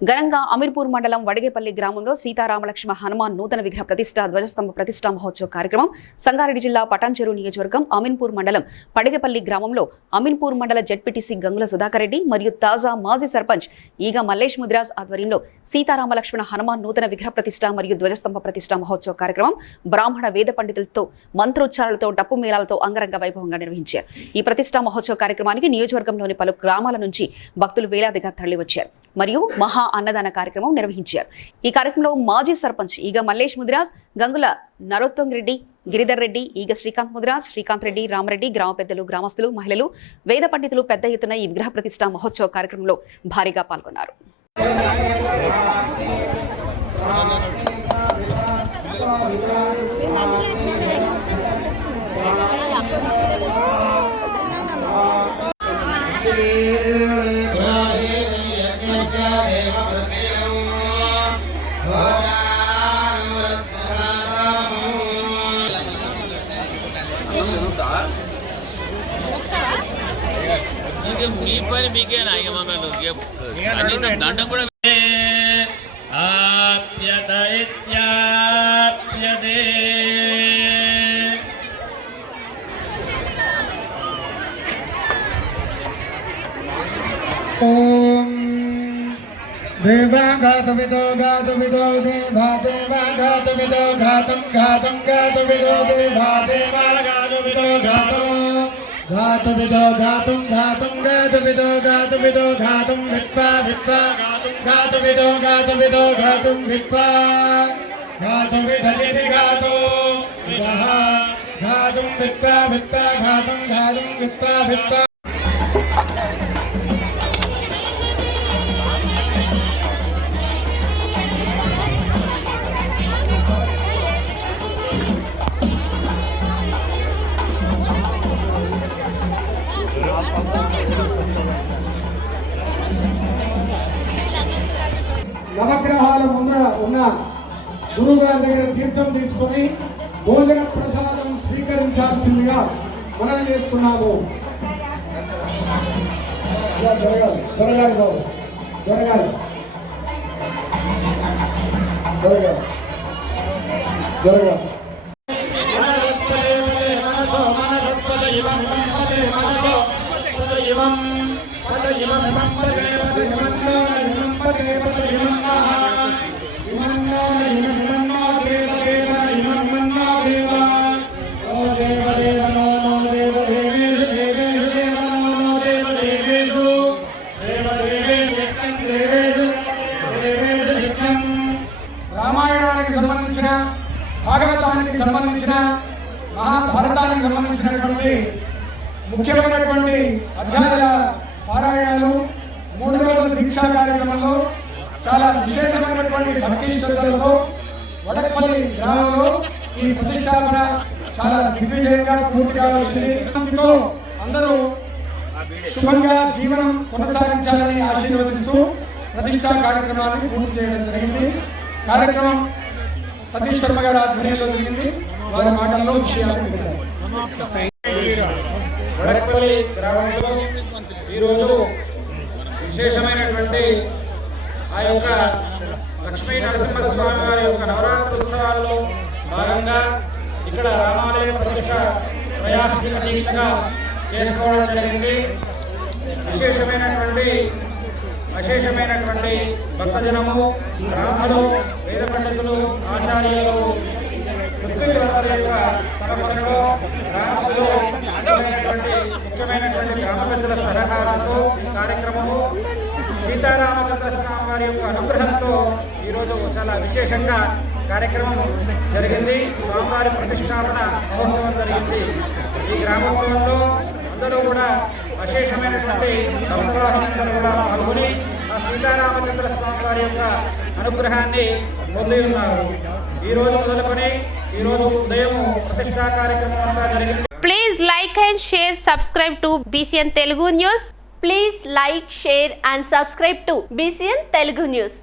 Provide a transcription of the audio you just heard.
ఘనంగా అమీర్పూర్ మండలం వడగేపల్లి గ్రామంలో సీతారామలక్ష్మ హనుమాన్ నూతన విగ్రహ ప్రతిష్ట ధ్వజస్తంభ ప్రతిష్టా మహోత్సవ కార్యక్రమం సంగారెడ్డి జిల్లా పటాన్చెరు నియోజకవర్గం అమీన్పూర్ మండలం పడగేపల్లి గ్రామంలో అమీన్పూర్ మండల జడ్పీటీసీ గంగుల సుధాకర్ రెడ్డి మరియు తాజా మాజీ సర్పంచ్ ఈగ మల్లేష్ ముద్రాజ్ ఆధ్వర్యంలో సీతారామలక్ష్మణ హనుమాన్ నూతన విగ్రహ ప్రతిష్ట మరియు ధ్వజస్తంభ ప్రతిష్ట మహోత్సవ కార్యక్రమం బ్రాహ్మణ వేద పండితులతో మంత్రోచ్చారాలతో డప్పు మేళాలతో అంగరంగ వైభవంగా నిర్వహించారు. ఈ ప్రతిష్టా మహోత్సవ కార్యక్రమానికి నియోజకవర్గంలోని పలు గ్రామాల నుంచి భక్తులు వేలాదిగా తరలివచ్చారు. మరియు మహా అన్నదాన కార్యక్రమం నిర్వహించారు. ఈ కార్యక్రమంలో మాజీ సర్పంచ్ ఈగ మల్లేష్ ముదిరాజ్ గంగుల నరోత్తం రెడ్డి గిరిధర్ రెడ్డి ఈగ శ్రీకాంత్ ముదిరాజ్ శ్రీకాంత్ రెడ్డి రామరెడ్డి గ్రామ పెద్దలు గ్రామస్తులు మహిళలు వేద పండితులు పెద్ద ఎత్తున ఈ విగ్రహ ప్రతిష్ట మహోత్సవ కార్యక్రమంలో భారీగా పాల్గొన్నారు. ఇక ಮುಗಿಪರಿ ಬಿಕೆ ನಾಯಿಗೆ ಮಾಮೇಲೆ ಅಲ್ಲಿ ಸ್ವಲ್ಪ ದಂಡ ಕೂಡ ಆಪ್ಯತ ಇತ್ಯಾಪ್ಯತೆ ಓಂ देवा घातमितो घातमितो देवा देवा घातमितो घातं घातं गातविदो गातुं गातुं गातविदो गातविदो गातुं भित्वा भित्वा गातविदो गातविदो गातुं भित्वा गातुविदरिति गातो विदः गातुं भित्वा भित्वा गातुं गातुं भित्वा भित्वा Thank you. నవగ్రహాల ముందర ఉన్న గురువు గారి దగ్గర తీర్థం తీసుకొని భోజన ప్రసాదం స్వీకరించాల్సిందిగా మనం చేస్తున్నాము. ఇలా జరగాలి. జరగాలి బాబు. జరగాలి. జరగాలి. జరగాలి. మనసో దేవేజు దేవేజు నిత్యం. రామాయణానికి సంబంధించిన భాగవతానికి సంబంధించిన మహాభారతానికి సంబంధించినటువంటి ముఖ్యమైనటువంటి అధ్యాయ పారాయణాలు మూడు రోజుల దీక్షా కార్యక్రమంలో చాలా విశేషమైనటువంటి భక్తి శ్రద్ధలతో వడపల్లి గ్రామంలో ఈ ప్రతిష్టాపన చాలా దిగ్విజయంగా పూర్తి వచ్చింది అందరూ శుభంగా జీవనం కొనసాగించాలని ఆశీర్వదిస్తూ ప్రతిష్టా కార్యక్రమాన్ని పూర్తి చేయడం జరిగింది. కార్యక్రమం సతీష్ శర్మ గారి ఆధ్వర్యంలో జరిగింది. వారి మాటల్లో విషయాలు గ్రామంలో ఈరోజు విశేషమైనటువంటి ఆ యొక్క లక్ష్మీ నరసింహస్వామి వారి యొక్క నవరాత్రి ఉత్సవాల్లో భాగంగా ఇక్కడ రామాలయ ప్రతిష్ట ప్రయాసిక దీక్షగా చేసుకోవడం జరిగింది. విశేషమైనటువంటి అశేషమైనటువంటి భక్తజనము బ్రాహ్మణులు వేద పండితులు ఆచార్యులు పృథ్వీలందరి యొక్క సమక్షంలో గ్రామస్తులు ముఖ్యమైనటువంటి ముఖ్యమైనటువంటి గ్రామ పెద్దల సహకారంతో కార్యక్రమము సీతారామచంద్ర స్వామి వారి యొక్క అనుగ్రహంతో ఈరోజు చాలా విశేషంగా కార్యక్రమం జరిగింది. స్వామివారి ప్రతిష్టాపన మహోత్సవం జరిగింది. ఈ గ్రామోత్సవంలో అందరూ కూడా అశేషమైనటువంటి నవగ్రహాలందరూ కూడా సీతారామచంద్ర స్వామి వారి యొక్క అనుగ్రహాన్ని పొంది ఉన్నారు. ఈ రోజు మొదలుకొని ఈ రోజు ఉదయం ప్రతిష్ట కార్యక్రమం please like and share subscribe to BCN Telugu news please like share and subscribe to BCN Telugu news